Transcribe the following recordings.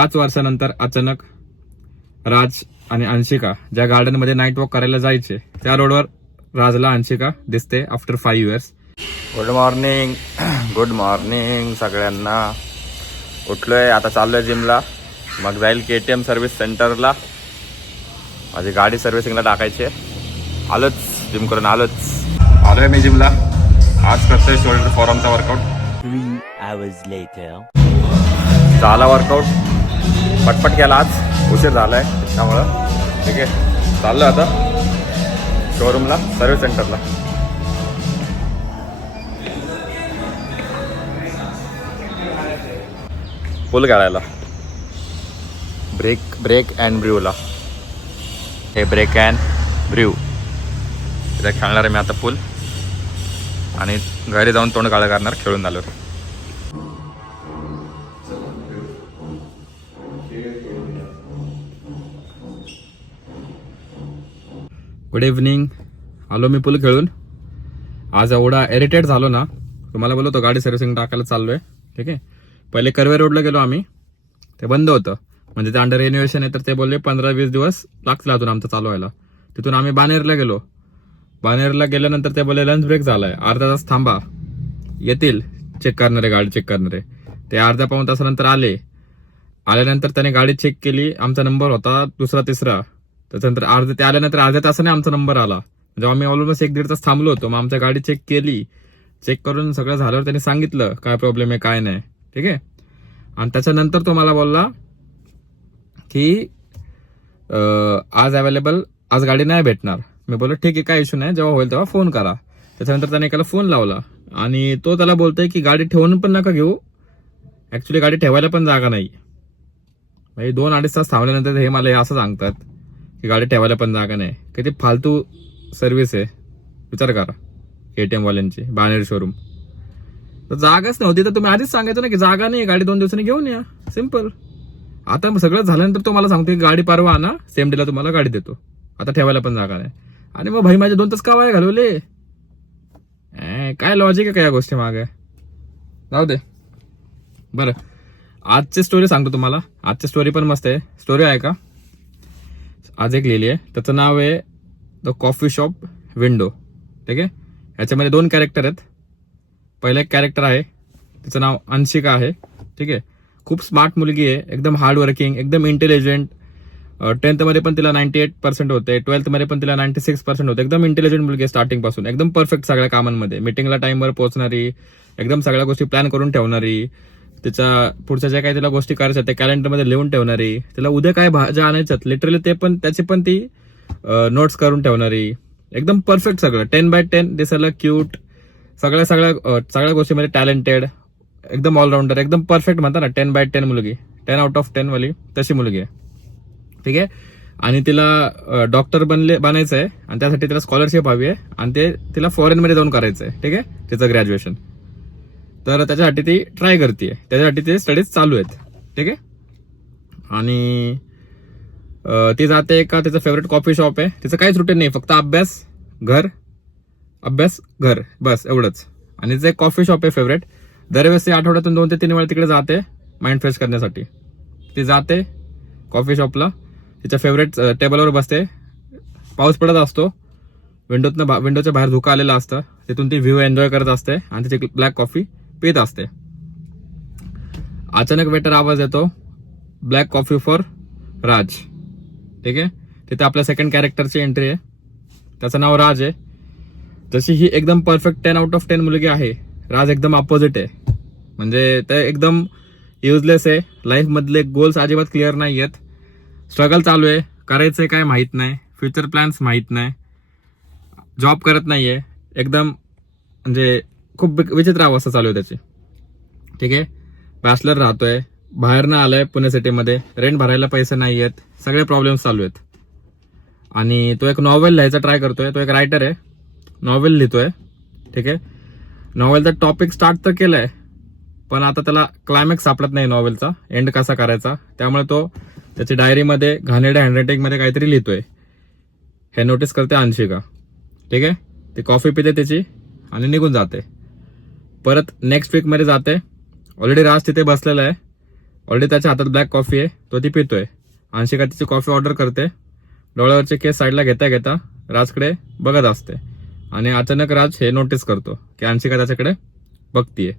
5 वर्षानंतर अचानक राज आणि अंशिका ज्या गार्डन मध्ये नाईट वॉक करायला जायचे त्या रोडवर राजला अंशिका दिसते आफ्टर 5 इयर्स. गुड मॉर्निंग सगळ्यांना. उठलोय आता, चाललोय जिमला, मग जाईल KTM सर्व्हिस सेंटरला, माझी गाडी सर्व्हिसिंगला टाकायची. आलोच जिम करून आलोय मी जिमला. आज करतोय शोल्डर फॉरमचा वर्कआउट. 3 hours later. झाला वर्कआउट, पटपट केला, आज उशीर झालाय त्यामुळं. ठीक आहे, चाललोय आता शोरूमला, सर्व्हिस सेंटरला. पूल काढायला, ब्रेक अँड ब्र्यूला. हे ब्रेक अँड ब्र्यू इथे खेळणार आहे मी आता पूल, आणि घरी जाऊन तोंड काळं करणार खेळून आलो. Good evening. आलो मी पूल खेळून. आज एवढा इरिटेट झालो ना, तुम्हाला बोललो तो गाडी सर्व्हिसिंग टाकायला चाललोय. ठीक आहे, पहिले कर्वे रोडला गेलो आम्ही, ते बंद होतं, म्हणजे ते अंडर रिनोव्हेशन आहे, तर ते बोलले 15-20 दिवस लागतील अजून आमचं चालू व्हायला. तिथून आम्ही बानेरला गेलो. बानेरला गेल्यानंतर ते बोलले लंच ब्रेक झालाय, अर्धा तास थांबा, येतील चेक करणारे, गाडी चेक करणारे. ते अर्धा पाऊण तासानंतर आल्यानंतर त्याने गाडी चेक केली. आमचा नंबर होता दुसरा तिसरा. त्याच्यानंतर ते आल्यानंतर अर्ध्या तासाने आमचा नंबर आला. जेव्हा आम्ही ऑलमोस्ट 1-1.5 तास थांबलो होतो. मग आमच्या गाडी चेक केली. चेक करून सगळं झाल्यावर त्यांनी सांगितलं काय प्रॉब्लेम आहे काय नाही. ठीक आहे, आणि त्याच्यानंतर तो मला बोलला की आज गाडी नाही भेटणार. मी बोललो ठीक आहे, काय इश्यू नाही, जेव्हा होईल तेव्हा फोन करा. त्याच्यानंतर त्याने एकाला फोन लावला, आणि तो त्याला बोलतोय की गाडी ठेवून पण नका घेऊ, ऍक्च्युली गाडी ठेवायला पण जागा नाही. 2-2.5 तास थांबल्यानंतर हे मला असं सांगतात की गाडी ठेवायला पण जागा नाही. किती फालतू सर्व्हिस आहे, विचार करा. KTM वाल्यांची बानेर शोरूम, तर जागाच नव्हती तर तुम्ही आधीच सांगायचं ना की जागा नाही, गाडी 2 दिवसांनी घेऊन या, सिम्पल. आता सगळं झाल्यानंतर तो मला सांगतो की गाडी परवा आणा, सेम डेला तुम्हाला गाडी देतो, आता ठेवायला पण जागा नाही. आणि मग भाई माझे 2 तास का वाया घालवले? काय लॉजिक आहे का या गोष्टी मागे? जाऊ दे. बरं, आजची स्टोरी सांगतो तुम्हाला. आजची स्टोरी पण मस्त आहे. स्टोरी आहे का, आज एक लिहिली आहे, त्याचं नाव आहे द कॉफी शॉप विंडो. ठीक आहे, याच्यामध्ये 2 कॅरेक्टर आहेत. पहिलं एक कॅरेक्टर आहे, तिचं नाव अंशिका आहे. ठीक आहे, खूप स्मार्ट मुलगी आहे, एकदम हार्ड वर्किंग, एकदम इंटेलिजंट. 10th मध्ये पण तिला 98% होते, 12th मध्ये पण तिला 96% होते. एकदम इंटेलिजंट मुलगी आहे स्टार्टिंग पासून, एकदम परफेक्ट सगळ्या कामांमध्ये, मिटिंगला टाइमवर पोहोचणारी, एकदम सगळ्या गोष्टी प्लॅन करून ठेवणारी, तिच्या पुढच्या ज्या काही तिला गोष्टी करायच्या ते कॅलेंडरमध्ये लिहून ठेवणारी, तिला उद्या काय भाज्या आणायच्यात लिटरली ते पण त्याची पण ती नोट्स करून ठेवणारी, एकदम परफेक्ट सगळं. 10/10 दिसायला क्यूट, सगळ्या गोष्टीमध्ये टॅलेंटेड, एकदम ऑलराऊंडर, एकदम परफेक्ट म्हणता ना, 10/10 मुलगी, 10 out of 10 वाली तशी मुलगी आहे. ठीक आहे, आणि तिला डॉक्टर बनायचं आहे, आणि त्यासाठी तिला स्कॉलरशिप हवी आहे, आणि ते तिला फॉरेनमध्ये जाऊन करायचं आहे. ठीक आहे, तिचं ग्रॅज्युएशन. तर त्याच्यासाठी ती ट्राय करते, त्याच्यासाठी ते स्टडीज चालू आहेत. ठीक आहे, आणि ती जाते का तिचं फेवरेट कॉफी शॉप आहे. तिचं काहीच रुटीन नाही, फक्त अभ्यास घर बस एवढंच. आणि तिचं एक कॉफी शॉप आहे फेवरेट. दरवेळेस ती आठवड्यातून 2 ते 3 वेळा तिकडे जाते माइंड फ्रेश करण्यासाठी. ती जाते कॉफी शॉपला, तिच्या फेवरेट टेबलवर बसते, पाऊस पडत असतो, विंडोच्या बाहेर धुकं आलेलं असतं, तिथून ती व्ह्यू एन्जॉय करत असते, आणि तिची ब्लॅक कॉफी पित असते. अचानक वेटर आवाज येतो, ब्लॅक कॉफी फॉर राज. ठीक आहे, तिथे आपल्या सेकंड कॅरेक्टरची एंट्री आहे, त्याचं नाव राज आहे. जशी ही एकदम परफेक्ट 10 out of 10 मुलगी आहे, राज एकदम अपोजिट आहे. म्हणजे ते एकदम युजलेस आहे. लाईफ मधले गोल्स अजिबात क्लिअर नाही आहेत, स्ट्रगल चालू आहे, करायचंय काय माहित नाही, फ्युचर प्लॅन्स माहित नाही, जॉब करत नाहीये, एकदम म्हणजे खूप विचित्र अवस्था चालू आहे त्याची. ठीक आहे, बॅचलर राहतोय, बाहेरनं आलाय पुणे सिटीमध्ये, रेंट भरायला पैसे नाही आहेत, सगळे प्रॉब्लेम्स चालू आहेत. आणि तो एक नॉव्हेल लिहायचा ट्राय करतोय, तो एक रायटर आहे, नॉव्हेल लिहितोय. ठीक आहे, नॉव्हेलचा टॉपिक स्टार्ट तर केलाय, पण आता त्याला क्लायमॅक्स सापडत नाही नॉव्हेलचा, एंड कसा करायचा. त्यामुळे तो त्याची डायरीमध्ये घाणेरड्या हँडरायटिंगमध्ये काहीतरी लिहितोय. हे नोटीस करते अंशिका. ठीक आहे, ती कॉफी पिते त्याची आणि निघून जाते. परत नेक्स्ट वीकमध्ये जाते, ऑलरेडी राज तिथे बसलेला आहे, ऑलरेडी त्याच्या हातात ब्लॅक कॉफी आहे, तो ती पितोय. अंशिका तिची कॉफी ऑर्डर करते. डोळ्यावरचे केस साईडला घेता घेता राजकडे बघत असते आणि अचानक राज हे नोटीस करतो की अंशिका त्याच्याकडे बघतीये.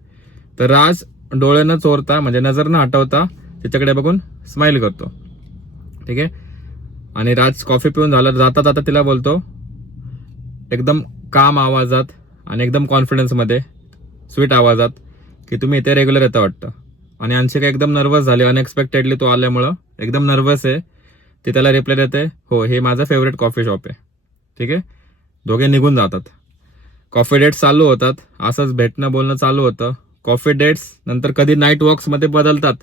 तर राज डोळे न चोरता म्हणजे नजर न हटवता तिच्याकडे बघून स्माइल करतो. ठीक आहे. आणि राज कॉफी पिऊन झालं जाता जाता तिला बोलतो एकदम काम आवाजात आणि एकदम कॉन्फिडन्समध्ये स्वीट आवाजात की तुम्ही इथे रेग्युलर येता वाटतं. आणि अंशिका एकदम नर्वस झाली. अनएक्सपेक्टेडली तो आल्यामुळं एकदम नर्वस आहे. ती त्याला रिप्लाय देते, हो हे माझं फेवरेट कॉफी शॉप आहे. ठीक आहे. दोघे निघून जातात. कॉफी डेट्स चालू होतात. असंच भेटणं बोलणं चालू होतं. कॉफी डेट्स नंतर कधी नाईट वॉक्समध्ये बदलतात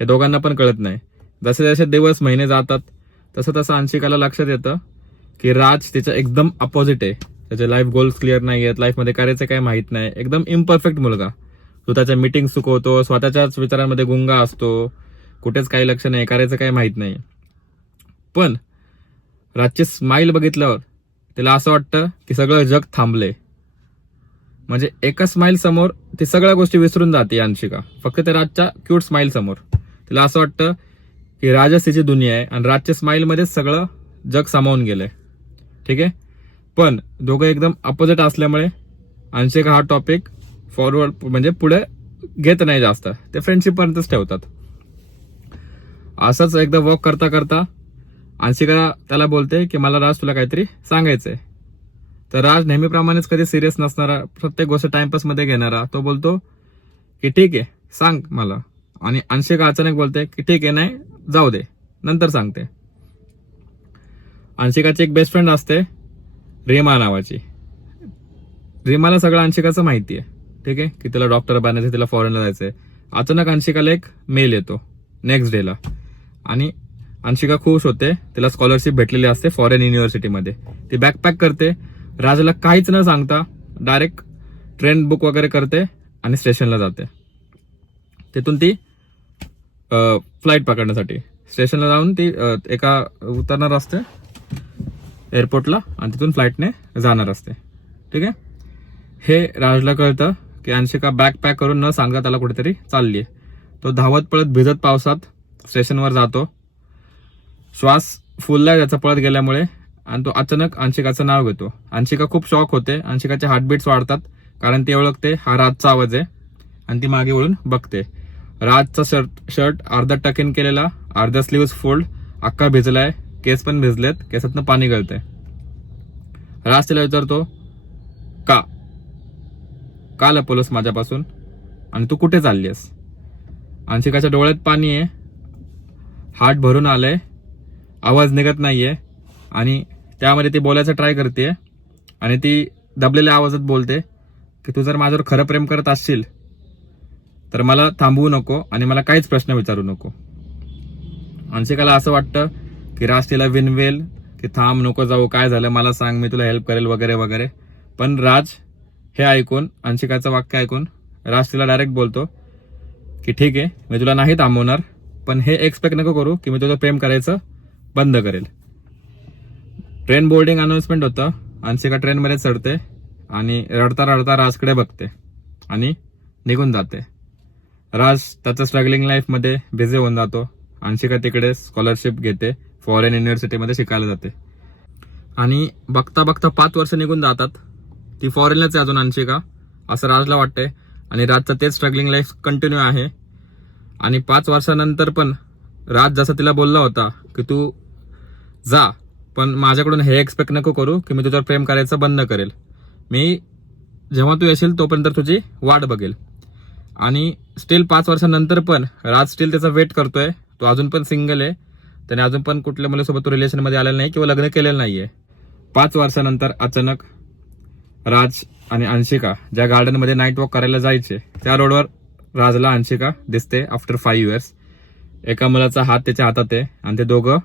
हे दोघांना पण कळत नाही. जसे जसे दिवस महिने जातात तसं तसं अंशिकाला लक्षात येतं की राज तिचं एकदम अपोजिट आहे. त्याचे लाईफ गोल्स क्लिअर नाही आहेत, लाईफमध्ये करायचं काय माहित नाही, एकदम इम्परफेक्ट मुलगा. तो त्याच्या मीटिंग चुकवतो, स्वतःच्याच विचारांमध्ये गुंगा असतो, कुठेच काही लक्ष नाही, करायचं काय माहित नाही. पण राजची स्माईल बघितल्यावर तिला असं वाटतं की सगळं जग थांबलंय. म्हणजे एका स्माईल समोर ती सगळ्या गोष्टी विसरून जाते अंशिका, फक्त त्या राजच्या क्यूट स्माईल समोर. तिला असं वाटतं की राजच तिची दुनिया आहे आणि राजच्या स्माईल मध्ये सगळं जग सामावून गेलंय. ठीक आहे. पण दोघं एकदम अपोजिट असल्यामुळे अंशिका हा टॉपिक फॉरवर्ड म्हणजे पुढे घेत नाही जास्त, ते फ्रेंडशिप पर्यंतच ठेवतात. असंच एकदा वॉक करता करता अंशिका त्याला बोलते की मला राज तुला काहीतरी सांगायचंय. तर राज नेहमीप्रमाणेच कधी सिरियस नसणारा, प्रत्येक गोष्ट टाइमपास मध्ये घेणारा, तो बोलतो की ठीक आहे सांग मला. आणि अंशिका अचानक बोलते की ठीक आहे, नाही जाऊ दे नंतर सांगते. अंशिकाची एक बेस्ट फ्रेंड असते रीमा नावाची. रीमाला सगळं अंशिकाचं माहिती आहे. ठीक आहे. की तिला डॉक्टर बनायचं, तिला फॉरेनला जायचंय. अचानक अंशिकाला एक मेल येतो नेक्स्ट डेला आणि अंशिका खुश होते. तिला स्कॉलरशिप भेटलेली असते फॉरेन युनिव्हर्सिटीमध्ये. ती बॅकपॅक करते. राजला काहीच न सांगता डायरेक्ट ट्रेन बुक वगैरे करते आणि स्टेशनला जाते. तिथून ती फ्लाईट पकडण्यासाठी स्टेशनला जाऊन ती एका उतरणार असते एअरपोर्टला आणि तिथून फ्लाईटने जाणार असते. ठीक आहे. हे राजला कळतं की अंशिका बॅग पॅक करून न सांगता त्याला कुठेतरी चालली आहे. तो धावत पळत भिजत पावसात स्टेशनवर जातो. श्वास फुललाय त्याचा पळत गेल्यामुळे आणि तो अचानक अंशिकाचं नाव घेतो. अंशिका खूप शॉक होते. अंशिकाचे हार्टबीट्स वाढतात कारण ती ओळखते हा राजचा आवाज आहे आणि ती मागे वळून बघते. राजचा शर्ट अर्धा टकिन केलेला, अर्धा स्लीव्स फोल्ड, अख्खा भिजलाय, केस पण भिजलेत, केसातनं पाणी गळतंय. राज तिला विचारतो का लपवलंस माझ्यापासून आणि तू कुठे चाललीस. अंशिकाच्या डोळ्यात पाणी आहे, हार्ट भरून आलंय, आवाज निघत नाहीये आणि त्यामध्ये ती बोलायचं ट्राय करते आणि ती दबलेल्या आवाजात बोलते की तू जर माझ्यावर खरं प्रेम करत असशील तर मला थांबवू नको आणि मला काहीच प्रश्न विचारू नको. अंशिकाला असं वाटतं की राज तिला विनवेल की थांब नको जाऊ, काय झालं मला सांग, मी तुला हेल्प करेल वगैरे वगैरे. पण राज हे ऐकून, अंशिकाचं वाक्य ऐकून राज तिला डायरेक्ट बोलतो की ठीक आहे मी तुला नाही थांबवणार, पण हे एक्सपेक्ट नको करू की मी तुझं प्रेम करायचं बंद करेल. ट्रेन बोर्डिंग अनाउन्समेंट होतं. अंशिका ट्रेनमध्ये चढते आणि रडता रडता राजकडे बघते आणि निघून जाते. राज त्याच्या स्ट्रगलिंग लाईफमध्ये बिझी होऊन जातो. अंशिका तिकडे स्कॉलरशिप घेते, फॉरेन युनिव्हर्सिटीमध्ये शिकायला जाते. आणि बघता बघता 5 वर्ष निघून जातात. ती फॉरेनलाच आहे अजून अंशिका, असं राजला वाटतंय. आणि राजचं तेच स्ट्रगलिंग लाईफ कंटिन्यू आहे. आणि 5 वर्षानंतर पण राज जसं तिला बोलला होता की तू जा, पण माझ्याकडून हे एक्सपेक्ट नको करू की मी तुझ्यावर प्रेम करायचं बंद करेल. मी जेव्हा तू येशील तोपर्यंत तुझी वाट बघेल. आणि स्टील 5 वर्षानंतर पण राज स्टील त्याचा वेट करतोय. तो अजून पण सिंगल आहे. त्याने अजून पण कुठल्या मुलीसोबत तो रिलेशनमध्ये आलेला नाही किंवा लग्न केलेलं नाहीये. 5 वर्षानंतर अचानक राज आणि अंशिका ज्या गार्डनमध्ये नाईट वॉक करायला जायचे त्या रोडवर राजला अंशिका दिसते आफ्टर 5 इयर्स. एका मुलाचा हात त्याच्या हातात आहे आणि ते दोघं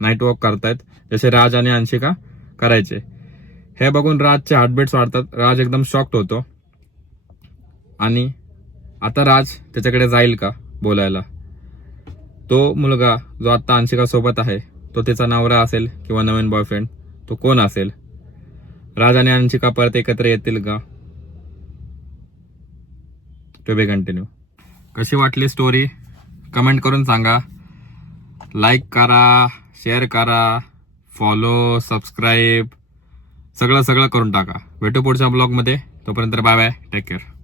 नाईट वॉक करतायत जसे राज आणि अंशिका करायचे. हे बघून राजचे हार्टबीट्स वाढतात. राज एकदम शॉक्ड होतो. आणि आता राज त्याच्याकडे जाईल का बोलायला. तो मुलगा जो आता अंशिका सोबत आहे तो तिचा नवरा असेल किंवा नवीन बॉयफ्रेंड, तो कोण असेल. राज आणि अंशिका परत एकत्र येतील का. To be continue. कशी वाटली स्टोरी कमेंट करून सांगा. लाईक करा, शेअर करा, फॉलो, सबस्क्राईब सगळं करून टाका. भेटू पुढच्या ब्लॉगमध्ये. तोपर्यंत बाय बाय, टेक केअर.